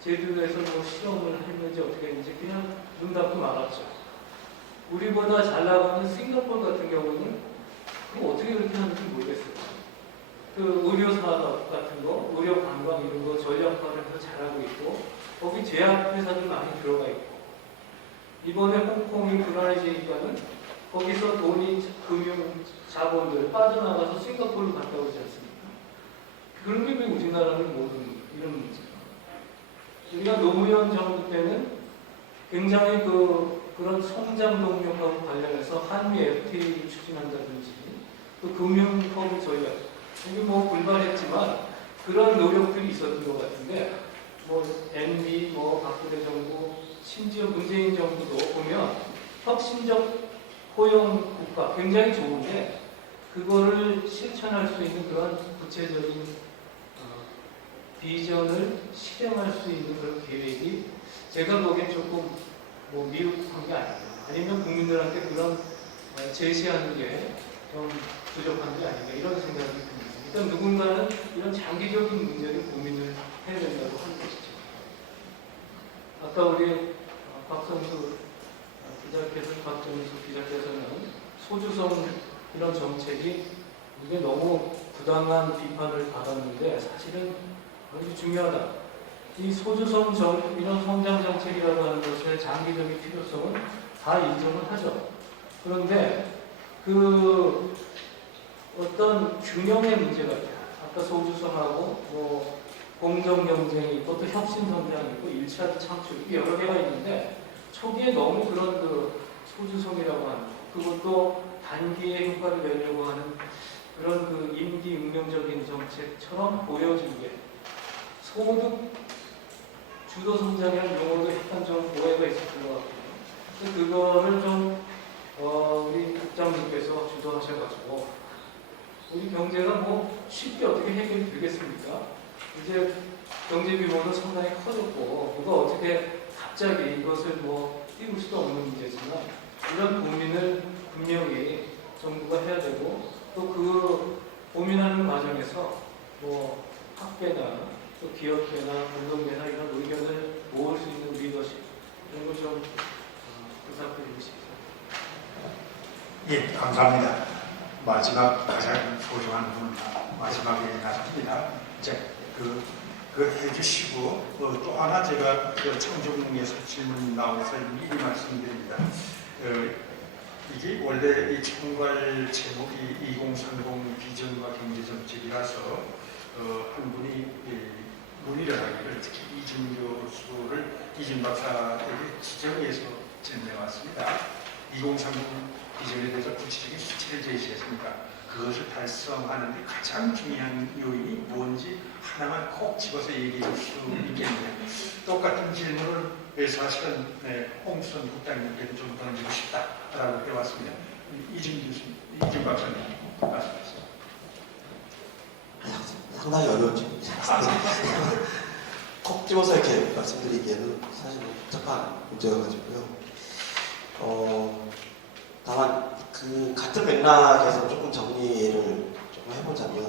제주도에서 실험을 했는지 어떻게 했는지 그냥 눈 닫고 말았죠. 우리보다 잘 나가는 싱가포르 같은 경우는 그거 어떻게 그렇게 하는지 모르겠어요. 그 의료 산업 같은 거, 의료 관광 이런 거 전략화를 잘하고 있고 거기 제약회사들 많이 들어가 있고 이번에 홍콩이 불안해지니까는 거기서 돈이 금융 자본들 빠져나가서 싱가포르로 갔다 오지 않습니까? 그런 게 왜 우리나라는 모르는 이런 문제. 우리가 노무현 정부 때는 굉장히 그런 성장 동력하고 관련해서 한미 FTA를 추진한다든지 또 금융허브 전략 이게 불발했지만 그런 노력들이 있었던 것 같은데 MB 박근혜 정부 심지어 문재인 정부도 보면 혁신적 포용 국가 굉장히 좋은데 그거를 실천할 수 있는 그런 구체적인 비전을 실행할 수 있는 그런 계획이 제가 보기엔 조금 미흡한 게 아닌가 아니면 국민들한테 그런 제시하는 게 좀 부족한 게 아닌가 이런 생각이 듭니다. 일단 누군가는 이런 장기적인 문제를 고민을 해야 된다고 하는 것이죠. 아까 우리 박정수 기자께서는 소주성 이런 정책이 이게 너무 부당한 비판을 받았는데 사실은 아주 중요하다. 이 소주성 이런 성장 정책이라고 하는 것의 장기적인 필요성은 다 인정을 하죠. 그런데 그 어떤 균형의 문제 같아요. 아까 소주성하고 공정 경쟁이 있고 또 혁신 성장이 있고 1차 창출 이게 여러 개가 있는데 초기에 너무 그런 소주성이라고 하는 그것도 단기에 효과를 내려고 하는 그런 임기 응용적인 정책처럼 보여지게 소득 주도 성장이라는 용어도 약간 좀 오해가 있었던 것 같아요. 그래서 그거를 좀 우리 국장님께서 주도하셔가지고 우리 경제가 쉽게 어떻게 해결이 되겠습니까? 이제 경제 규모도 상당히 커졌고 누가 어떻게 갑자기 이것을 띄울 수도 없는 문제지만 이런 고민을 분명히 정부가 해야 되고 또 그 고민하는 과정에서 학계나 또 기업계나 운동계나 이런 의견을 모을 수 있는 리더십 이런 걸 좀 부탁드리고 싶습니다. 예, 감사합니다. 마지막 가장 소중한 분 마지막에 나섭니다. 이제 해주시고 또 하나 제가 청정에서 질문 나와서 미리 말씀드립니다. 이게 원래 이 총괄 제목이 2030 비전과 경제정책이라서 한 분이 문의를 하기를 특히 이준 박사에게 지정해서 전해왔습니다. 2030 비전에 대해서 구체적인 수치를 제시했으니까 그것을 달성하는 데 가장 중요한 요인이 뭔지 하나만 콕 집어서 얘기해 줄 수 있겠네요. 똑같은 질문을 사실은 홍수선 국장님께도 좀 던지고 싶다라고 해왔습니다. 이준 박사님 말씀하시죠. 상당히 어려운 질문이지 않습니까? 콕 집어서 이렇게 말씀드리기에는 사실 복잡한 문제여가지고요. 다만 같은 맥락에서 조금 정리를 좀 해보자면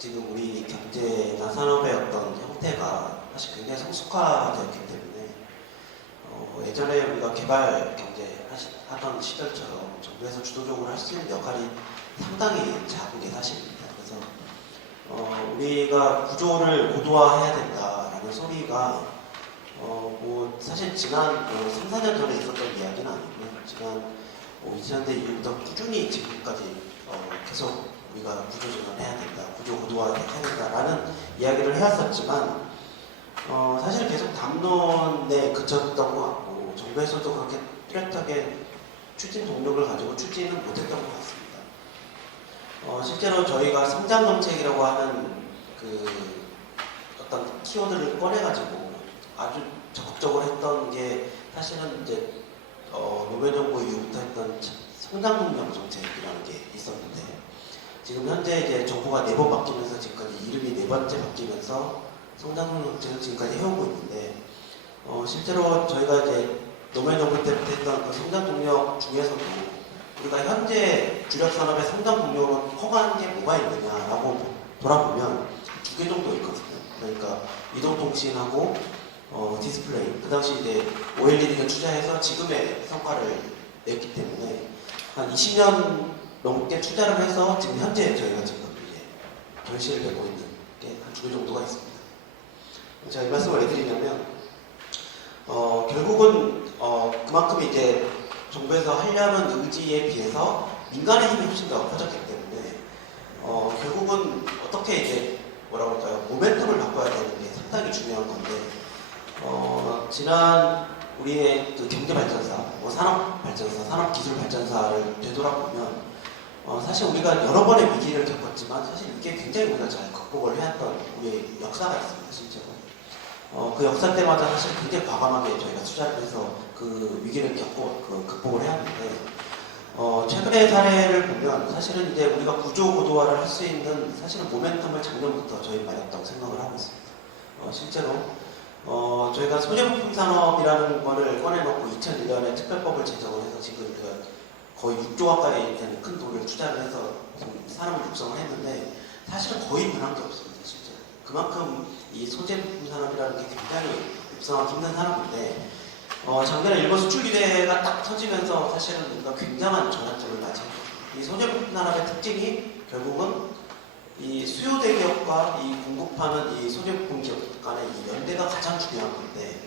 지금 우리 경제나 산업의 어떤 형태가 사실 굉장히 성숙화되었기 때문에 예전에 우리가 개발 경제 하던 시절처럼 정부에서 주도적으로 할 수 있는 역할이 상당히 작은 게 사실입니다. 그래서 우리가 구조를 고도화해야 된다라는 소리가 뭐 사실 지난 3, 4년 전에 있었던 이야기는 아니고요. 지난 2000년대 이후부터 꾸준히 지금까지 계속 우리가 구조전환해야 된다, 구조 고도화해야 된다라는 이야기를 해왔었지만 사실 계속 담론에 그쳤던 것 같고 정부에서도 그렇게 뚜렷하게 추진 동력을 가지고 추진은 못했던 것 같습니다. 실제로 저희가 성장 정책이라고 하는 그 어떤 키워드를 꺼내가지고 아주 적극적으로 했던 게 사실은 이제 노무현 정부 이후부터 했던 성장 동력 정책이라는 게 있었는데 지금 현재 이제 정부가 4번 바뀌면서 지금까지 이름이 4번째 바뀌면서 성장 동력 정책을 지금까지 해오고 있는데 실제로 저희가 이제 노무현 정부 때부터 했던 그 성장 동력 중에서도 우리가 현재 주력 산업의 성장 동력으로 허가한 게 뭐가 있느냐라고 돌아보면 2개 정도 있거든요. 그러니까 이동통신하고 디스플레이. 그 당시 이제 OLED를 투자해서 지금의 성과를 냈기 때문에 한 20년 넘게 투자를 해서 지금 현재 저희가 지금 이제 결실을 맺고 있는 게 한 2개 정도가 있습니다. 제가 이 말씀을 왜 드리냐면 결국은 그만큼 이제 정부에서 하려는 의지에 비해서 민간의 힘이 훨씬 더 커졌기 때문에 결국은 어떻게 이제 뭐라고 할까요? 모멘텀을 바꿔야 되는 게 상당히 중요한 건데 지난 우리의 그 경제발전사, 산업발전사, 산업기술발전사를 되돌아보면 사실 우리가 여러 번의 위기를 겪었지만 사실 이게 굉장히 우리가 잘 극복을 해왔던 우리의 역사가 있습니다. 실제로. 그 역사 때마다 사실 굉장히 과감하게 저희가 투자를 해서 그 위기를 겪고 극복을 해왔는데 최근의 사례를 보면 사실은 이제 우리가 구조 고도화를 할 수 있는 사실은 모멘텀을 작년부터 저희 맞았다고 생각을 하고 있습니다. 실제로 저희가 소재부품 산업이라는 거를 꺼내놓고 2001년에 특별법을 제정을 해서 지금 우리가 거의 6조 가까이 되는 큰 돈을 투자를 해서 산업을 육성을 했는데 사실은 거의 변한 게 없습니다. 실제로. 그만큼 이 소재부품 산업이라는 게 굉장히 육성하기 힘든 산업인데 작년에 일본 수출 규제가 딱 터지면서 사실은 우리가 굉장한 전환점을 맞이했거든요. 이 소재부품 산업의 특징이 결국은 이 수요 대기업과 이 공급하는 이 소재부품 기업 간의 이 연대가 가장 중요한 건데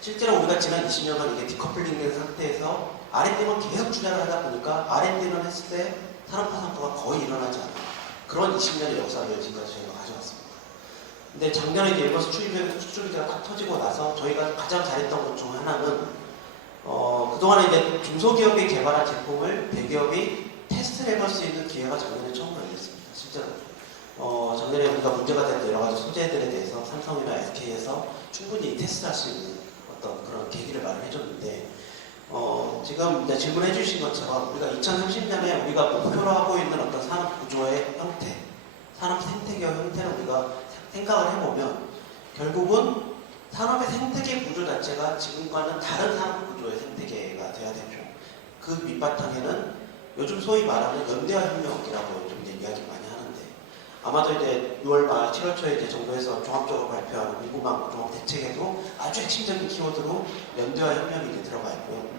실제로 우리가 지난 20년간 이게 디커플링 된 상태에서 R&D만 계속 투자를 하다 보니까 R&D는 했을 때 산업화 성과가 거의 일어나지 않아요. 그런 20년의 역사를 지금까지 저희가 가져왔습니다. 근데 작년에 이제 일본 수출 규제가 딱 터지고 나서 저희가 가장 잘했던 것 중 하나는 그동안에 이제 중소기업이 개발한 제품을 대기업이 테스트를 해볼 수 있는 기회가 작년에 처음으로 열렸습니다. 실제로. 작년에 우리가 문제가 된 여러 가지 소재들에 대해서 삼성이나 SK에서 충분히 테스트할 수 있는 어떤 그런 계기를 마련해줬는데 지금 이제 질문해 주신 것처럼 우리가 2030년에 우리가 목표로 하고 있는 어떤 산업 구조의 형태, 산업 생태계의 형태를 우리가 생각을 해보면 결국은 산업의 생태계 구조 자체가 지금과는 다른 산업 구조의 생태계가 돼야 되고 그 밑바탕에는 요즘 소위 말하는 연대화 협력이라고 좀 이제 이야기 많이 하는데 아마도 이제 6월 말 7월 초에 이제 정부에서 종합적으로 발표한 공급망 종합 대책에도 아주 핵심적인 키워드로 연대화 협력이 이제 들어가 있고요.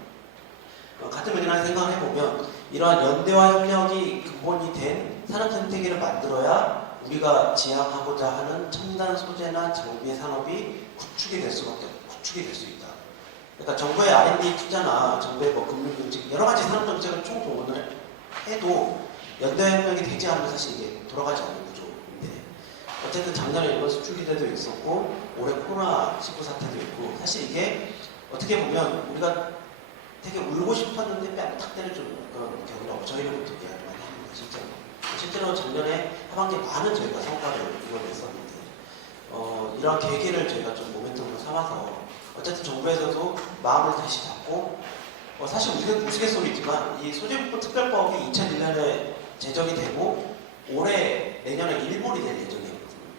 같은 맥락을 생각을 해보면 이러한 연대화 협력이 근본이 된 산업 생태계를 만들어야 우리가 지향하고자 하는 첨단 소재나 장비의 산업이 구축이 될 수 있다. 그러니까 정부의 R&D 투자나 정부의 뭐 금융정책 여러 가지 산업 정책을 총동원을 해도 연대화 협력이 되지 않으면 사실 이게 돌아가지 않는 구조인데 어쨌든 작년에 일본 수출 규제도 있었고 올해 코로나19 사태도 있고 사실 이게 어떻게 보면 우리가 되게 울고 싶었는데 뺨딱 때려주는 그런 격이라고 저희는 보통 이야기 많이 합니다. 실제로 작년에 하반기에 많은 저희가 성과를 이뤄냈었는데 이런 계기를 저희가 좀 모멘텀으로 삼아서 어쨌든 정부에서도 마음을 다시 잡고 사실 우스갯소리지만 이 소재부품 특별법이 2001년에 제정이 되고 올해 내년에 일몰이 될 예정이었거든요.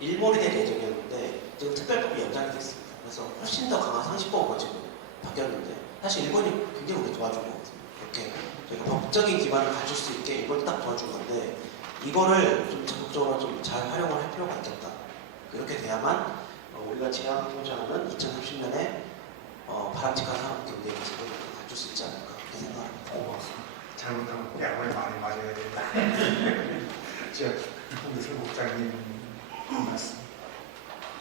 일몰이 될 예정이었는데 지금 특별법이 연장이 됐습니다. 그래서 훨씬 더 강한 상식법으로 지금 바뀌었는데 사실 일본이 굉장히 우리 도와준 거거든요. 이렇게 저희가 법적인 기반을 갖출 수 있게 일본이 딱 도와준 건데 이거를 좀 적극적으로 좀 잘 활용을 할 필요가 있겠다. 그렇게 돼야만 우리가 지향하고자 하는 2030년에 바람직한 산업 경제 모습을 갖출 수 있지 않을까 그렇게 생각합니다. 고맙습니다. 잘못하면 뺨을 많이 맞아야 된다. 저 홍기술 국장님 말씀.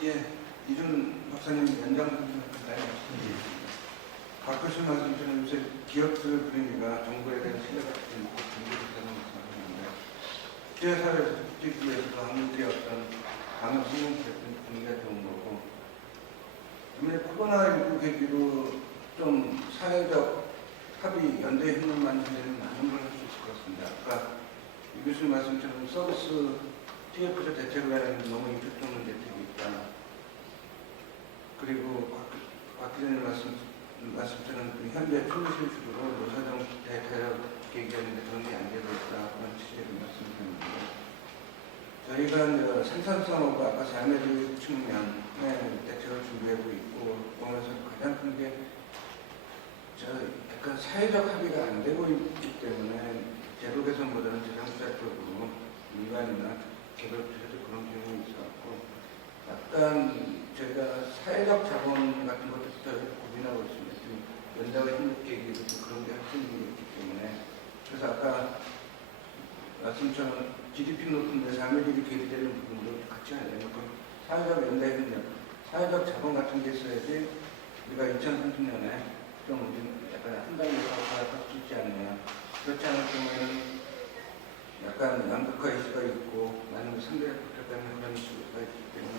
예, 이준 박사님 연장선생님께서 바꾸신 말씀처럼 요새 기업들 분위기가 정부에 대한 신뢰가 좀 있고 준비됐다는 말씀을 하셨는데 기회 사회에서 붙기 위해서도 한국의 어떤 강한 성공 분위기가 좋은 거고 이번에 코로나19 계기로 좀 사회적 합의, 연대 힘을만 되는 많은 걸 할 수 있을 것 같습니다. 아까 이 교수님 말씀처럼 서비스 TF조 대책을 하는 너무 이득 없는 대책이 있다. 그리고 박 기자님 말씀처럼 그 현재 총리실 주도로 노사정 대개혁 계기였는데 그런 게 안 되고 있다. 그런 취지를 말씀드렸는데 저희가 생산성하고 아까 자매주의 측면의 대책을 준비하고 있고 보면서 가장 큰 게 약간 사회적 합의가 안 되고 있기 때문에 제도 개선보다는 재정수작적으로 민간이나 개별주에도 그런 경향이 있어갖고 약간 제가 사회적 자본 같은 것부터 고민하고 있습니다. 지금 연장의 힘있게 그런 게 핵심이 있기 때문에 그래서 아까 말씀처럼 GDP 높은데 자매들이 계기되는 부분도 같이 해야 되는 그 사회적 연대 협력, 사회적 자본 같은 게 있어야지 우리가 2030년에 좀 약간 한 단계 더 가할 수 있지 않느냐. 그렇지 않을 경우에는 약간 양극화 이슈가 있고 많은 상대적 국가 때문에 그런 이슈가 있기 때문에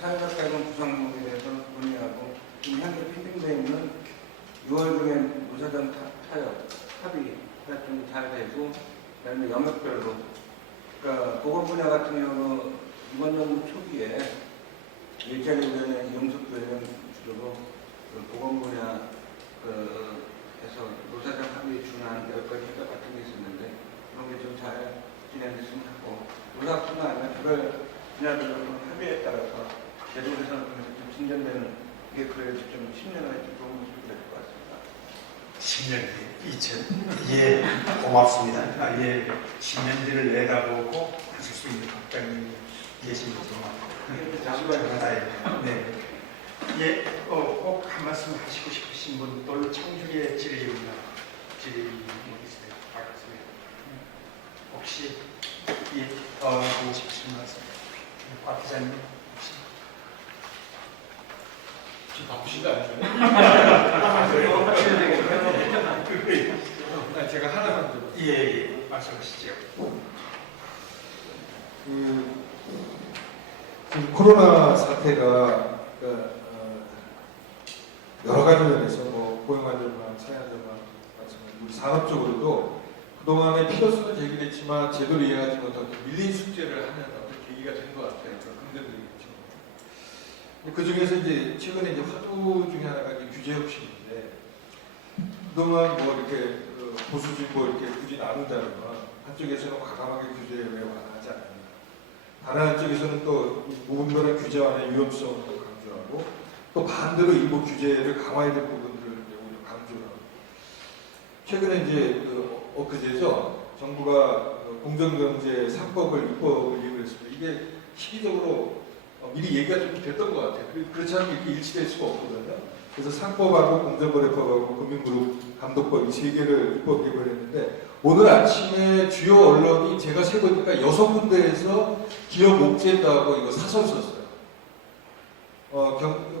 사회적 자본 구성목에 대해서 논의하고 지금 현재 pending되어 있는 6월 중에 노사정 타협, 합의가 좀 잘 되고 그다음에 영역별로 그러니까 보건 분야 같은 경우 이번 정부 초기에 일자리 관련 이용석 관련 주도로 그 보건 분야 에서 노사정 합의에 준한 10가지 협약 같은 게 있었는데 그런 게 좀 잘 진행됐으면 하고 노사뿐만 아니라 그걸 분야별로 합의에 따라서 제도 개선을 통해서 좀 진전되는 게 그래도 좀 10년 안에 좀 좋은 모습이 될 것 같습니다. 10년 뒤, 예, 고맙습니다. 예, 10년 뒤를 내다보고 하실 수 있는 국장님이 계신 것 고맙습니다. 네. 예, 꼭 한 말씀 하시고 싶으신 분, 또 청주의 질의입니다. 질의 뭐 있어요? 알겠습니다. 혹시, 예, 하고 싶으신 말씀? 박 기자님, 혹시? 지금 바쁘신 거 아니에요? 하셔야 되겠네요. 제가 하나만 좀. 예, 말씀하시죠. 지금 코로나 사태가 여러 가지 면에서 뭐 고용안전망, 사회안전망 마찬가지로 우리 산업적으로도 그동안에 필요성은 제기됐지만 제대로 이해하지 못한 밀린 숙제를 하는 어떤 계기가 된 것 같아요. 그런 긍정적이죠. 그 중에서 이제 최근에 이제 화두 중에 하나가 이제 규제 혁신인데 그동안 뭐 이렇게 보수 진보 이렇게 굳이 나눈다는 건 한쪽에서는 과감하게 규제에 왜 완화하지 않느냐. 다른 한쪽에서는 또 무분별한 규제 완화의 위험성을 강조하고 또 반대로 일부 규제를 강화해야 될 부분들을 오히려 강조를 하고 최근에 이제 엊그제죠 정부가 공정경제 3법을 입법을 예고했습니다. 이게 시기적으로 미리 얘기가 좀 됐던 것 같아요. 그렇지 않으면 이렇게 일치될 수가 없거든요. 그래서 3법하고 공정거래법하고 금융그룹 감독법 이 세 개를 입법 예고를 했는데 오늘 아침에 주요 언론이 제가 세보니까 6군데에서 기업 옥죄했다고 이거 사설 썼어요.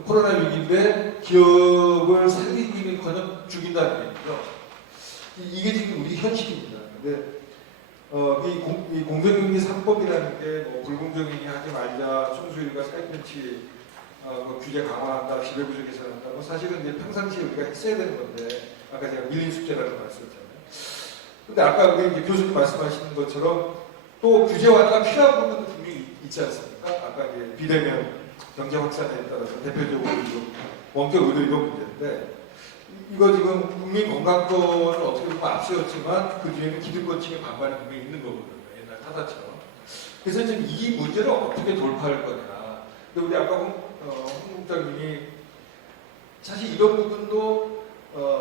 코로나 위기인데 기업을 살리기는커녕 죽인다는 얘기죠. 이게 지금 우리 현실입니다. 근데 이 공정경제 3법이라는 게 뭐 불공정행위 하지 말자, 총수일과 사회편치 규제 강화한다, 지배구조 개선한다. 뭐 사실은 이제 평상시에 우리가 했어야 되는 건데 아까 제가 밀린 숙제라는 말씀했잖아요. 근데 아까 우리 이제 교수님 말씀하시는 것처럼 또 규제 완화가 필요한 부분도 분명히 있지 않습니까? 아까 이제 비대면 경제 확산에 따라서 대표적으로 원격 의료 이런 문제인데 이거 지금 국민 건강권을 어떻게 보면 앞세웠지만 그 뒤에는 기득권층의 반발이 분명히 있는 거거든요. 옛날 타다처럼. 그래서 지금 이 문제를 어떻게 돌파할 거냐. 근데 우리 아까 홍 국장님이 사실 이런 부분도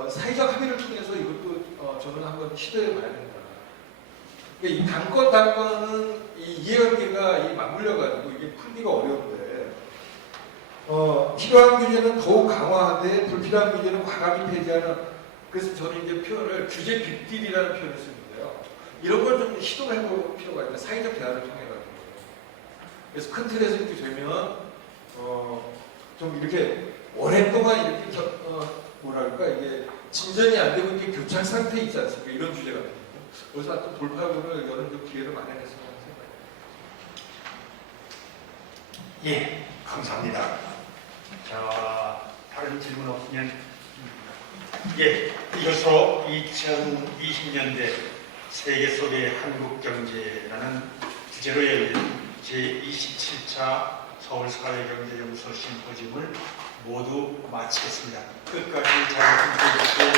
사회적 합의를 통해서 이것도 저는 한번 시도해 봐야 된다. 이 단건은 이 이해관계가 이 맞물려가지고 이게 풀기가 어려운데 필요한 규제는 더욱 강화하되 불필요한 규제는 과감히 폐지하는. 그래서 저는 이제 표현을 규제 빅딜이라는 표현을 쓰는데요. 이런 걸 좀 시도를 해볼 필요가 있다. 사회적 대화를 통해 가지고. 그래서 큰 틀에서 이렇게 되면 좀 이렇게 오랫동안 이렇게 뭐랄까 이게 진전이 안 되고 이렇게 교착 상태에 있지 않습니까? 이런 주제 같은 거. 그래서 하여튼 돌파구를 여는 좀 기회를 마련했으면 하는 생각입니다. 예, 감사합니다. 자, 다른 질문 없으면 예, 이것으로 2020년대 세계 속의 한국 경제라는 주제로 열린 제27차 서울사회경제연구소 심포지움을 모두 마치겠습니다. 끝까지 잘 함께해 주신